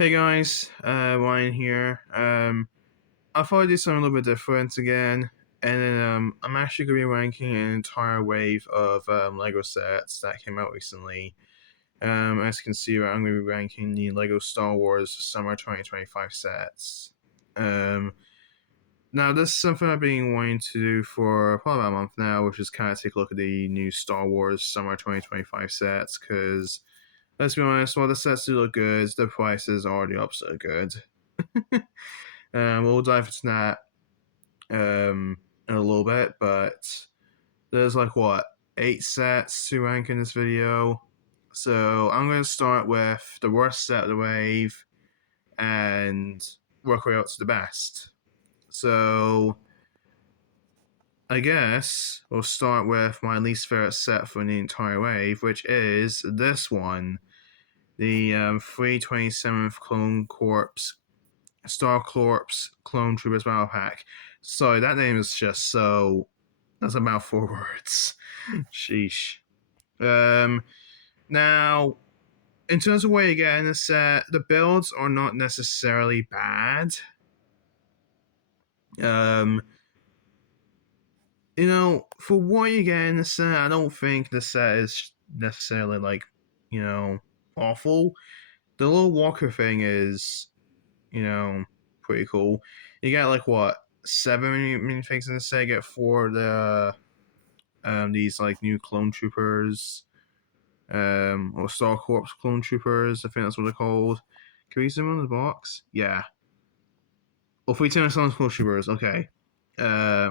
Hey guys, Ryan here. I thought I'd do something a little bit different again, and then I'm actually going to be ranking an entire wave of Lego sets that came out recently. As you can see, I'm going to be ranking the Lego Star Wars Summer 2025 sets. Um, Now, this is something I've been wanting to do for probably about a month now, which is kind of take a look at the new Star Wars Summer 2025 sets, because let's be honest, while the sets do look good, the prices are the opposite of good. We'll dive into that in a little bit, but there's like what, 8 sets to rank in this video. So I'm going to start with the worst set of the wave and work our way up to the best. So I guess we'll start with my least favorite set from the entire wave, which is this one, the 327th Clone Corps Star Corps Clone Troopers Battle Pack. Sorry, that name is just so. That's about 4 words. Sheesh. Now, in terms of what you get in the set, the builds are not necessarily bad. For what you get in the set, I don't think the set is necessarily awful. The little walker thing is, pretty cool. You get like what, 7 minifigs in the set. You get 4 of the these like new clone troopers, or Star Corps clone troopers. I think that's what they're called. Can we zoom on the box? Yeah. Oh, 327 clone troopers. Okay. I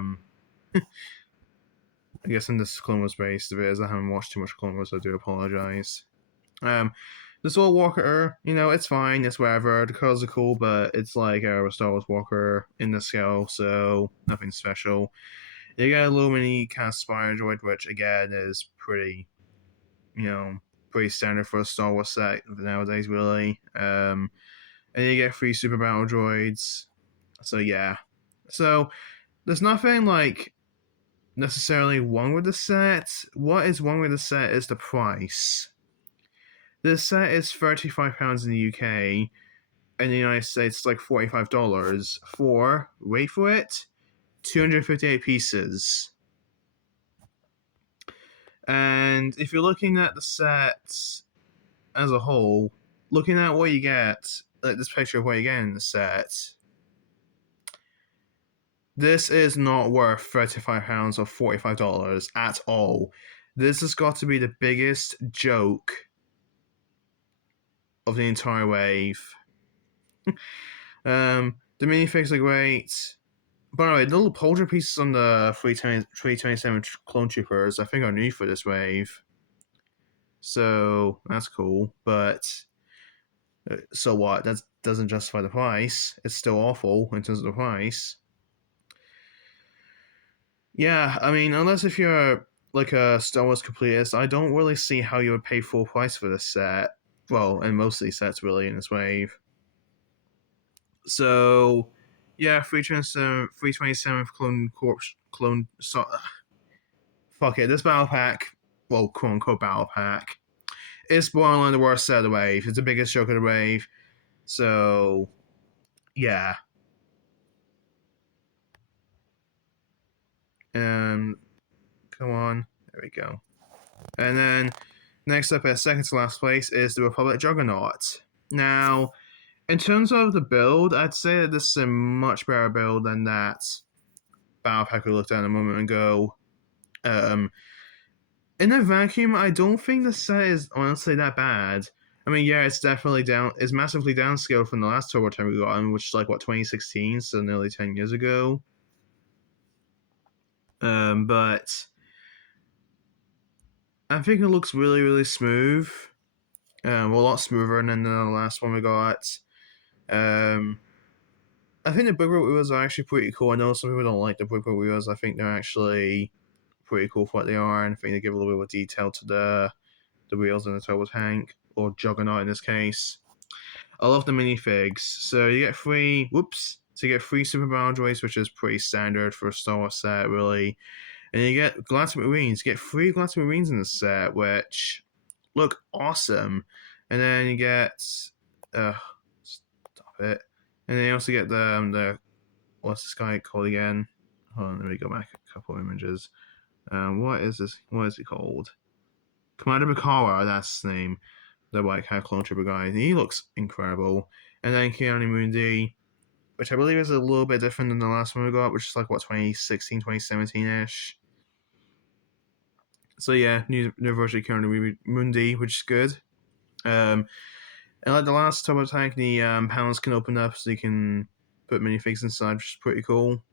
guess in this Clone Wars based, if it is, I haven't watched too much Clone Wars, so I do apologize. This little Walker, it's fine, it's whatever. The colors are cool, but it's like a Star Wars Walker in the scale, so nothing special. You got a little mini kind of Spire Droid, which again is pretty standard for a Star Wars set nowadays, really. And you get 3 Super Battle Droids. So yeah. So there's nothing like necessarily wrong with the set. What is wrong with the set is the price. This set is £35 in the UK. In the United States, it's like $45 for, wait for it, 258 pieces. And if you're looking at the set as a whole, looking at what you get, like this picture of what you get in the set, this is not worth £35 or $45 at all. This has got to be the biggest joke of the entire wave. The minifigs are great. By the way, the little Polter pieces on the 327 Clone Troopers, I think, are new for this wave. So that's cool. But so what? That doesn't justify the price. It's still awful in terms of the price. Yeah, I mean, unless if you're like a Star Wars completist, I don't really see how you would pay full price for this set. Well, and most of these sets really in this wave. So, yeah, 327th Clone Corps Clone. Fuck it, this battle pack, well, quote unquote battle pack, is borderline the worst set of the wave. It's the biggest joke of the wave. So, yeah. Come on. There we go. And then, next up at second to last place is the Republic Juggernaut. Now, in terms of the build, I'd say that this is a much better build than that battle pack we looked at a moment ago. In a vacuum, I don't think the set is honestly that bad. I mean, yeah, it's definitely down. It's massively downscaled from the last Turbo Time we got, which is like what, 2016, so nearly 10 years ago. But I think it looks really, really smooth. Well, a lot smoother than the last one we got. I think the Bigfoot wheels are actually pretty cool. I know some people don't like the Bigfoot wheels. I think they're actually pretty cool for what they are, and I think they give a little bit of detail to the wheels in the Turbo Tank, or Juggernaut in this case. I love the minifigs. So you get 3. So you get 3 Super Battle Droids, which is pretty standard for a Star Wars set, really. And you get Galactic Marines. You get 3 Galactic Marines in the set, which look awesome. And then you get it. And then you also get the what's this guy called again? Hold on, let me go back a couple of images. What is this? What is he called? Commander Bakara, that's his name. The white cat clone trooper guy. He looks incredible. And then Ki-Adi-Mundi, which I believe is a little bit different than the last one we got, which is like, what, 2016, 2017-ish? So yeah, new version of Ki-Adi-Mundi, which is good. And like the last Turbo Tank, the panels can open up so you can put minifigs inside, which is pretty cool.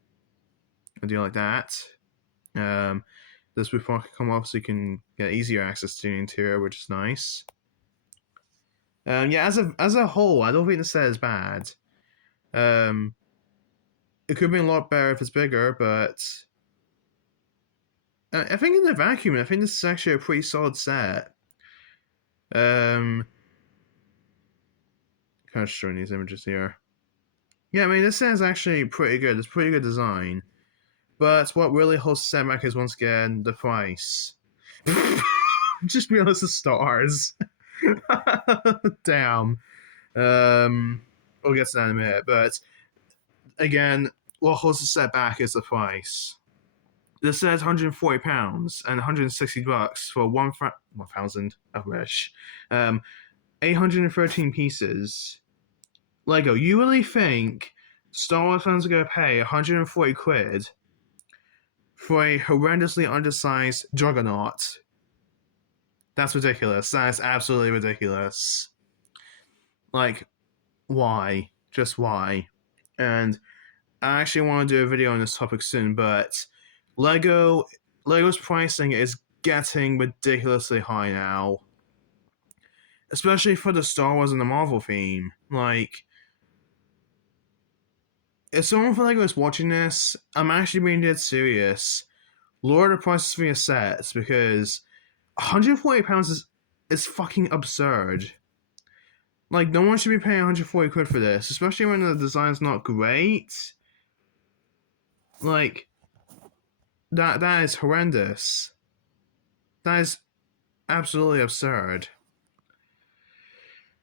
I do like that. This roof can come off so you can get easier access to the interior, which is nice. Yeah, as a whole, I don't think the set is bad. It could be a lot better if it's bigger, but I think in the vacuum, I think this is actually a pretty solid set. Kind of showing these images here. Yeah, I mean, this set is actually pretty good. It's pretty good design. But what really holds the set back is, once again, the price. Just realized the stars. Damn. We'll get to that in a minute. But again, what holds the set back is the price. This says £140 and $160 for 1,000. I wish. 813 pieces. Lego, you really think Star Wars fans are gonna pay 140 quid for a horrendously undersized Juggernaut? That's ridiculous. That is absolutely ridiculous. Like, why? Just why? And I actually want to do a video on this topic soon, but Lego's pricing is getting ridiculously high now. Especially for the Star Wars and the Marvel theme. Like, if someone from Lego is watching this, I'm actually being dead serious. Lower the prices for your sets, because £140 is fucking absurd. Like, no one should be paying 140 quid for this, especially when the design's not great. Like, that is horrendous. That is absolutely absurd.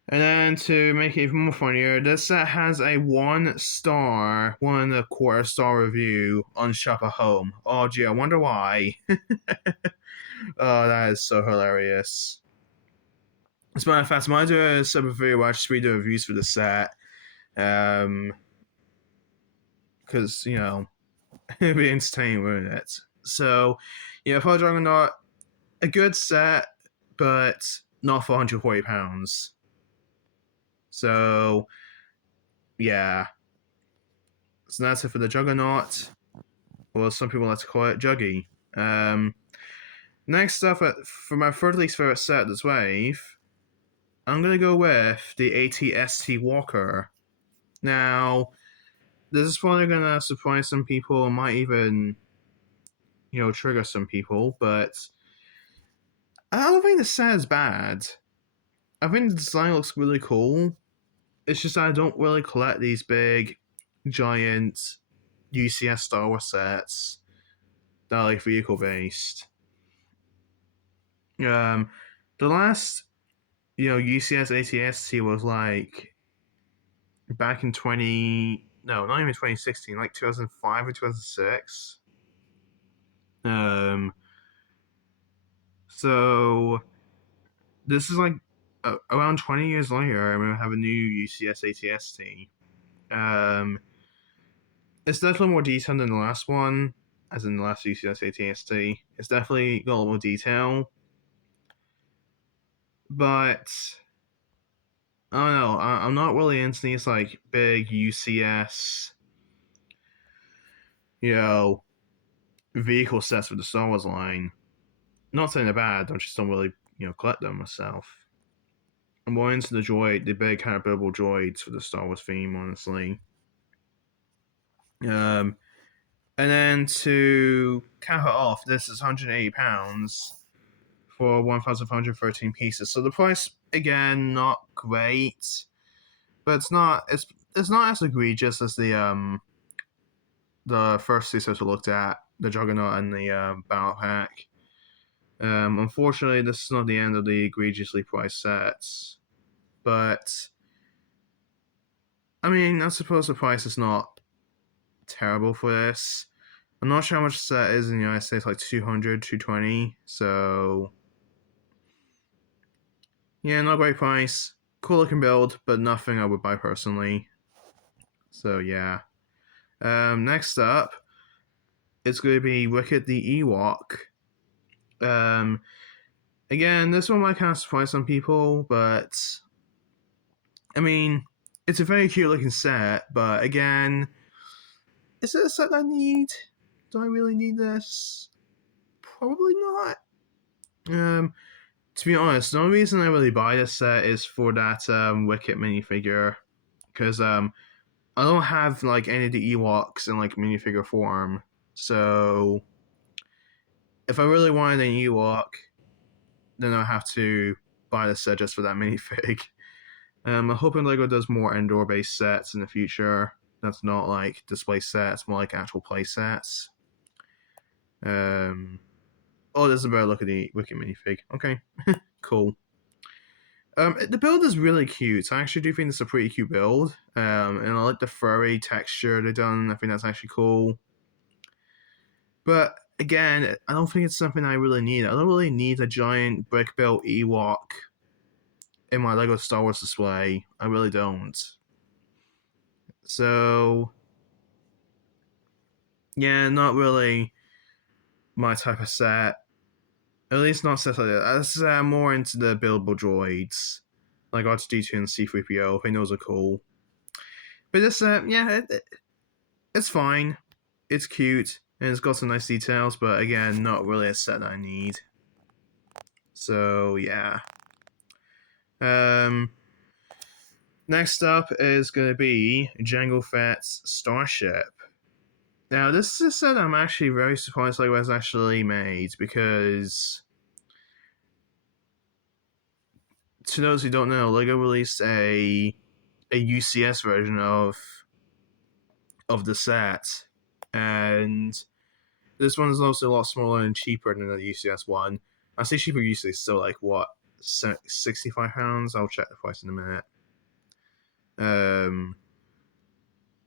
And then to make it even more funnier, this set has a 1-star, 1.25-star review on Shopper Home. Oh gee, I wonder why. Oh, that is so hilarious. As a matter of fact, I might do a separate video where I just read the reviews for the set. Because, you know, it'd be entertaining, wouldn't it? So, yeah, for Juggernaut, a good set, but not for £140. So, yeah. So that's it for the Juggernaut, or some people like to call it Juggy. Next up, for my third least favorite set this wave, I'm gonna go with the AT-ST Walker. Now, this is probably gonna surprise some people, might even, trigger some people, but I don't think the set is bad. I think the design looks really cool. It's just I don't really collect these big, giant UCS Star Wars sets that are like vehicle based. The last, UCS AT-ST was like back in not even 2016, like 2005 or 2006. So this is like around 20 years later. I'm gonna have a new UCS AT-ST. It's definitely more detailed than the last one, as in the last UCS AT-ST. It's definitely got a lot more detail, but I don't know. I'm not really into these like big UCS, vehicle sets for the Star Wars line. Not saying they're bad. I just don't really, collect them myself. I'm more into the big kind of billable droids for the Star Wars theme, honestly. And then to cap it off, this is £180 for 1,513 pieces. So the price, again, not great, but it's not as egregious as the first two sets we looked at, the Juggernaut and the Battle Pack. Unfortunately, this is not the end of the egregiously priced sets, but I mean, I suppose the price is not terrible for this. I'm not sure how much that is in the United States, like 200, 220. So, yeah, not a great price. Cool looking build, but nothing I would buy personally. So, yeah. Next up, it's going to be Wicket the Ewok. Again, this one might kind of surprise some people, but I mean, it's a very cute looking set, but again, is it a set I need? Do I really need this? Probably not. To be honest, the only reason I really buy this set is for that Wicket minifigure, because I don't have like any of the Ewoks in like minifigure form, so if I really wanted an Ewok, then I have to buy the set just for that minifig. I'm hoping LEGO does more indoor-based sets in the future. That's not like display sets, more like actual play sets. Oh, there's a better look at the Wicket minifig. Okay, cool. The build is really cute. I actually do think it's a pretty cute build. And I like the furry texture they've done. I think that's actually cool. But again, I don't think it's something I really need. I don't really need a giant brick built Ewok in my LEGO Star Wars display. I really don't. So, yeah, not really my type of set. At least not sets like that. I'm more into the buildable droids, like R2D2 and C3PO. I think those are cool. But this set, yeah, it's fine. It's cute, and it's got some nice details, but again, not really a set I need. So, yeah. Next up is going to be Jango Fett's Starship. Now, this is a set I'm actually very surprised LEGO has actually made, because to those who don't know, LEGO released a UCS version of the set, and this one is also a lot smaller and cheaper than the UCS one. I say cheaper usually, still like what, £65? I'll check the price in a minute.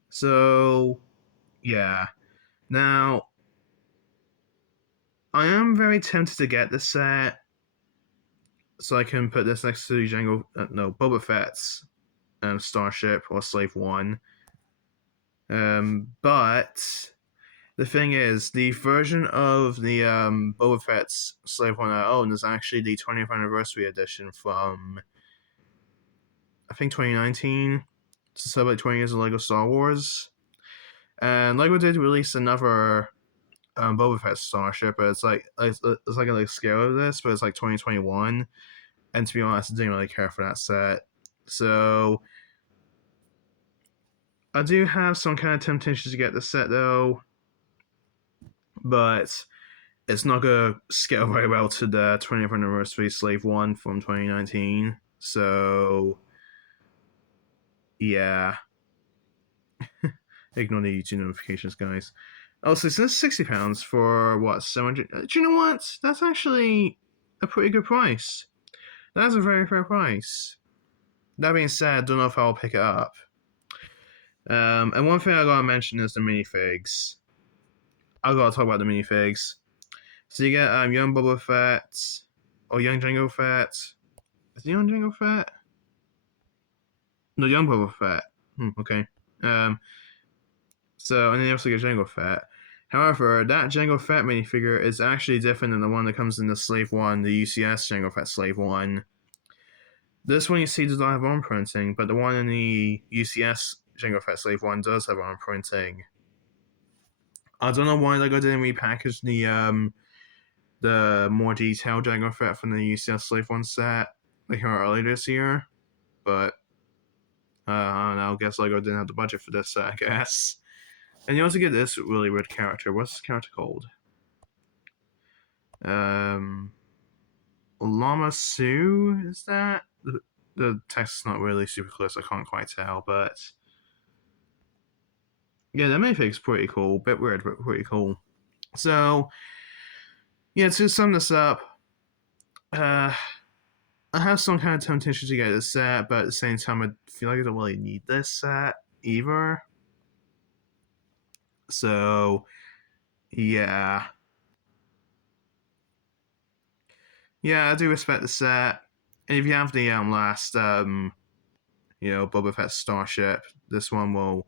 So yeah. Now, I am very tempted to get this set, so I can put this next to Boba Fett's Starship or Slave One. But the thing is, the version of the Boba Fett's Slave One I own is actually the 20th anniversary edition from, I think, 2019 to celebrate 20 years of LEGO Star Wars. And LEGO did release another Boba Fett Starship, but it's like a scale of this, but it's like 2021. And to be honest, I didn't really care for that set. So I do have some kind of temptation to get the set though, but it's not gonna scale very well to the 20th anniversary Slave One from 2019. So yeah. Ignore the YouTube notifications, guys. Also, so it's £60 for what, 700? Do you know what? That's actually a pretty good price. That's a very fair price. That being said, I don't know if I'll pick it up. And one thing I gotta mention is the minifigs. I gotta talk about the minifigs. So you get young Boba Fett, or young Jango Fett. Is it young Jango Fett? No, young Boba Fett. Okay. So, and then you also get Jango Fett. However, that Jango Fett minifigure is actually different than the one that comes in the Slave One, the UCS Jango Fett Slave One. This one you see does not have arm printing, but the one in the UCS Jango Fett Slave One does have arm printing. I don't know why LEGO didn't repackage the more detailed Jango Fett from the UCS Slave One set like earlier this year, but I don't know. I guess LEGO didn't have the budget for this set, I guess. And you also get this really weird character. What's this character called? Lama Su, is that? The text is not really super clear, so I can't quite tell, but yeah, the minifig's pretty cool. Bit weird, but pretty cool. So, yeah, to sum this up, I have some kind of temptation to get this set, but at the same time, I feel like I don't really need this set. either. So yeah. Yeah, I do respect the set. And if you have the last Boba Fett starship, this one will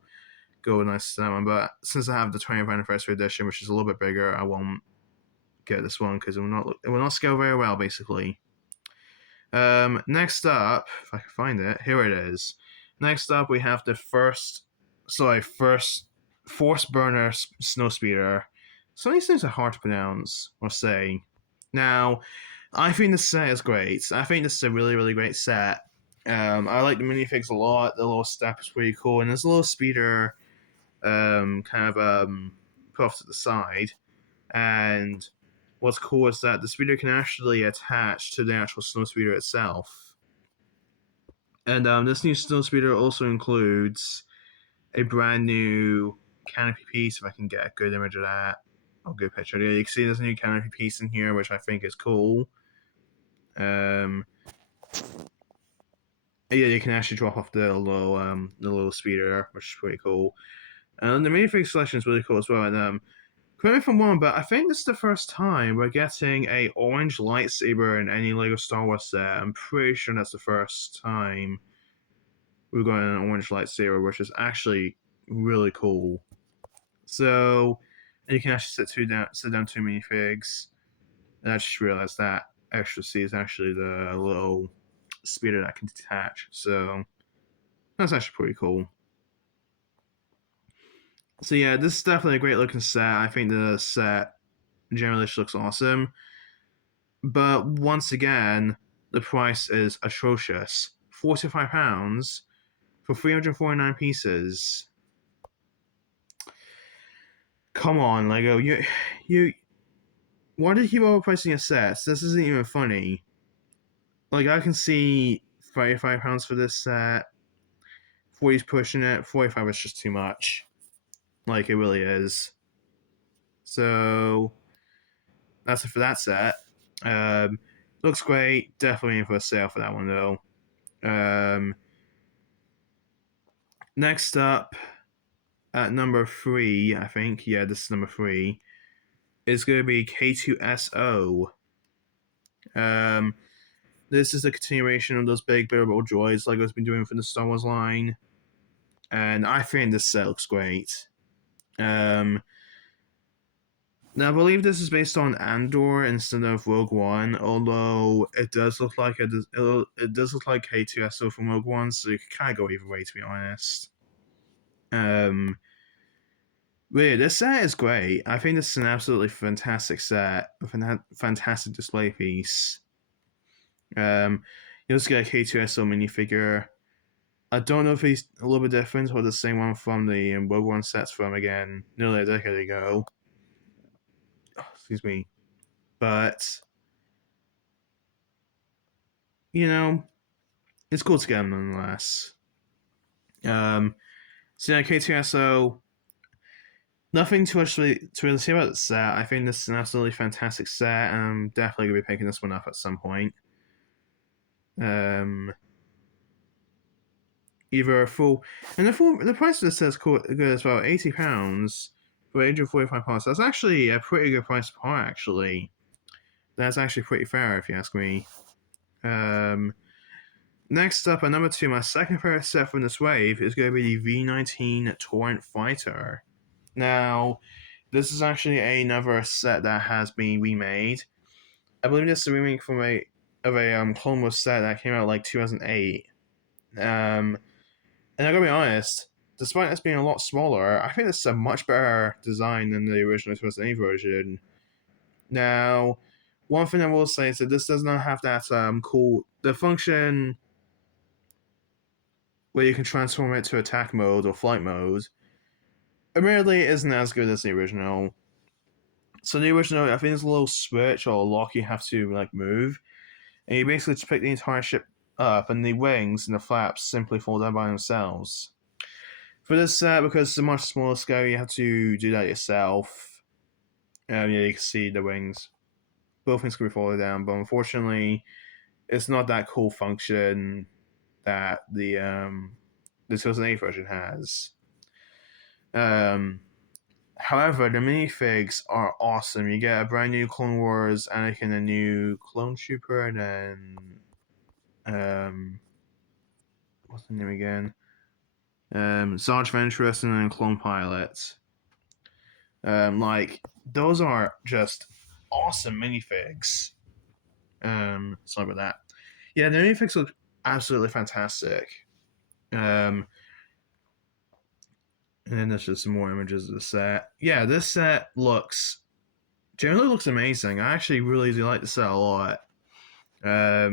go nice to that one. But since I have the 20th anniversary edition, which is a little bit bigger, I won't get this one because it will not scale very well, basically. Next up, if I can find it, here it is. Next up, we have the first Force Burner Snowspeeder. Some of these things are hard to pronounce or say. Now, I think this set is great. I think this is a really, really great set. I like the minifigs a lot. The little step is pretty cool, and there's a little speeder, put off to the side. And what's cool is that the speeder can actually attach to the actual snow speeder itself. And this new snow speeder also includes a brand new canopy piece. If I can get a good image of that, a good picture. You can see there's a new canopy piece in here, which I think is cool. Yeah, you can actually drop off the little speeder, which is pretty cool. And the minifig selection is really cool as well. And correct me if I'm wrong, but I think this is the first time we're getting a orange lightsaber in any Lego Star Wars set. I'm pretty sure that's the first time we're going an orange lightsaber, which is actually really cool. So, and you can actually sit down two minifigs. And I just realized that extra C is actually the little speeder that can detach. So that's actually pretty cool. So yeah, this is definitely a great looking set. I think the set generally looks awesome. But once again, the price is atrocious. £45 for 349 pieces. Come on, Lego. You why did you keep overpricing your sets? This isn't even funny. Like, I can see £35 for this set. 40's pushing it. 45 is just too much. Like, it really is. So that's it for that set. Looks great. Definitely in for a sale for that one though. Next up, at number 3, I think. Yeah, this is number 3. Is going to be K2SO. This is a continuation of those big bearable droids Lego's been doing for the Star Wars line, and I think this set looks great. Now, I believe this is based on Andor instead of Rogue One, although it does look like it does look like K2SO from Rogue One, so you can kind of go either way, to be honest. Really, this set is great. I think this is an absolutely fantastic set, a fantastic display piece. You also get a K2SO minifigure. I don't know if he's a little bit different or the same one from the Rogue One sets from, again, nearly a decade ago. Oh, excuse me. But, it's cool to get them nonetheless. So yeah, K2SO, nothing too much to really say about the set. I think this is an absolutely fantastic set, and I'm definitely going to be picking this one up at some point. Either a full, and the price of this set is good as well, £80 for 845 parts. That's actually a pretty good price per part, actually. That's actually pretty fair, if you ask me. Next up, at number 2, my second favorite set from this wave is going to be the V19 Torrent Fighter. Now, this is actually another set that has been remade. I believe this is a remake from a Clone Wars set that came out like 2008. And I gotta be honest, despite this being a lot smaller, I think this is a much better design than the original 2008 version. Now, one thing I will say is that this does not have that the function where you can transform it to attack mode or flight mode. Admittedly, it isn't as good as the original. So the original, I think there's a little switch or lock you have to move, and you basically just pick the entire ship up, and the wings and the flaps simply fall down by themselves. For this set, because it's a much smaller scale, you have to do that yourself. Yeah, you can see the wings. Both things can be falling down, but unfortunately, it's not that cool function that the the 2008 version has. However, the minifigs are awesome. You get a brand new Clone Wars Anakin, a new Clone Trooper, and then what's the name again? Sarge Ventress, and then Clone Pilot. Like those are just awesome minifigs. Sorry about that. Yeah, the minifigs look absolutely fantastic. And then there's just some more images of the set. Yeah, this set generally looks amazing. I actually really do like the set a lot. I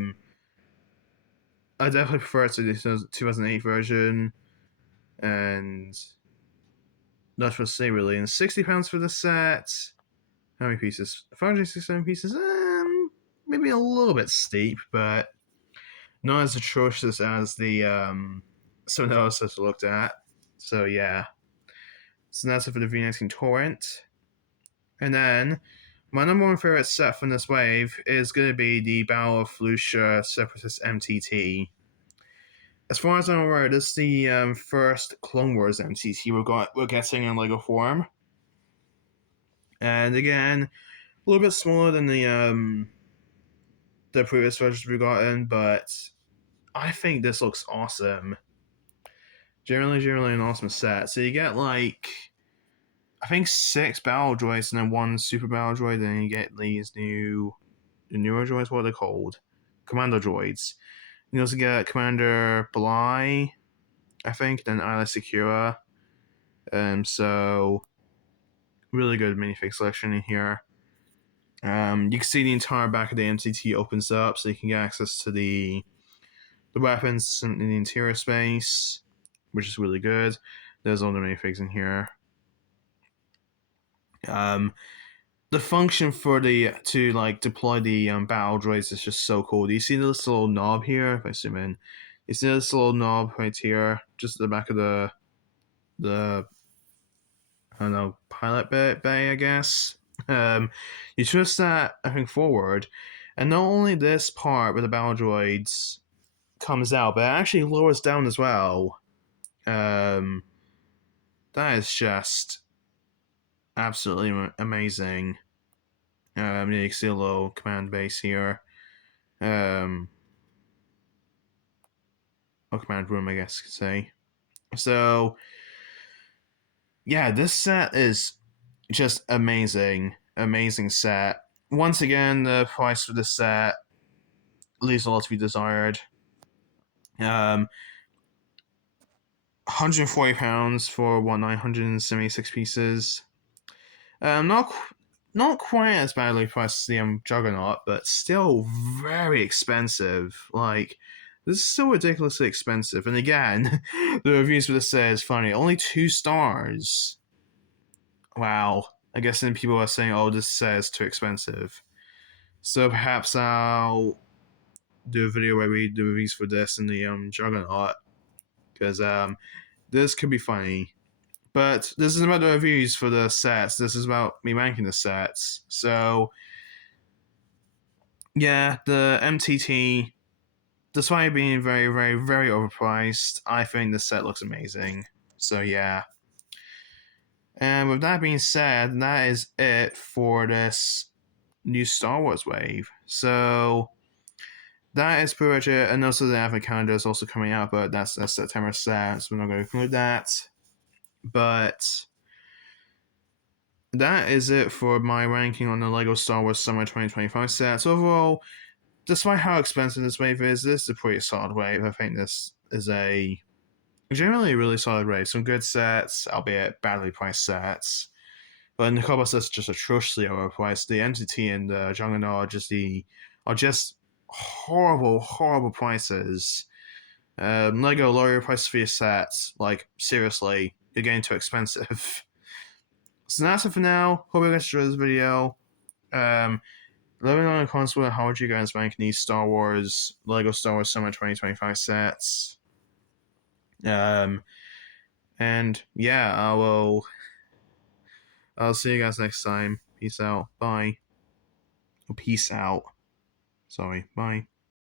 definitely prefer it to the 2008 version, and not for say really. And £60 for the set. How many pieces? 567 pieces. Maybe a little bit steep, but not as atrocious as the some of the other sets I looked at. So yeah. So that's it for the V19 Torrent. And then my number one favorite set from this wave is going to be the Battle of Fallujah Separatist MTT. As far as I'm aware, this is the first Clone Wars MTT we're getting in Lego form. And again, a little bit smaller than the previous versions we've gotten, but I think this looks awesome. Generally an awesome set. So you get like I think 6 battle droids and then 1 super battle droid, and then you get these newer droids. What are they called? Commando droids. You also get Commander Bly, I think, then Isla Secura. So really good minifig selection in here. You can see the entire back of the MTT opens up, so you can get access to the weapons in the interior space, which is really good. There's all the minifigs in here. The function for to like deploy the battle droids is just so cool. Do you see this little knob here? If I zoom in, you see this little knob right here, just at the back of the I don't know, pilot bay, I guess. You twist that I think forward, and not only this part where the battle droids comes out, but it actually lowers down as well. That is just absolutely amazing. You can see a little command base here. Or command room, I guess you could say. So, yeah, this set is just amazing. Amazing set. Once again, the price for this set leaves a lot to be desired. £140 for 976 pieces. Not quite as badly priced as the Juggernaut, but still very expensive. Like, this is so ridiculously expensive. And again, the reviews for this set is funny. Only 2 stars. Wow. I guess then people are saying, oh, this set is too expensive. So perhaps I'll do a video where we do reviews for this and the Juggernaut. Because this could be funny. But this isn't about the reviews for the sets. This is about me ranking the sets. So, yeah, the MTT, despite being very, very, very overpriced, I think the set looks amazing. So, yeah. And with that being said, that is it for this new Star Wars wave. So, that is pretty much it. And also the Advent calendar is also coming out, but that's a September set, so we're not going to include that. But that is it for my ranking on the LEGO Star Wars Summer 2025 sets. Overall, despite how expensive this wave is, this is a pretty solid wave. I think this is a generally really solid wave. Some good sets, albeit badly priced sets. But in the couple of sets just atrociously overpriced. The MTT and the Juggernaut are just horrible prices. LEGO, lower your prices for your sets. Like, seriously, you're getting too expensive. So that's it for now. Hope you guys enjoyed this video. Let me know in the comments below how would you guys rank these LEGO Star Wars Summer 2025 sets. And yeah, I'll see you guys next time. Peace out. Bye. Peace out. Sorry. Bye.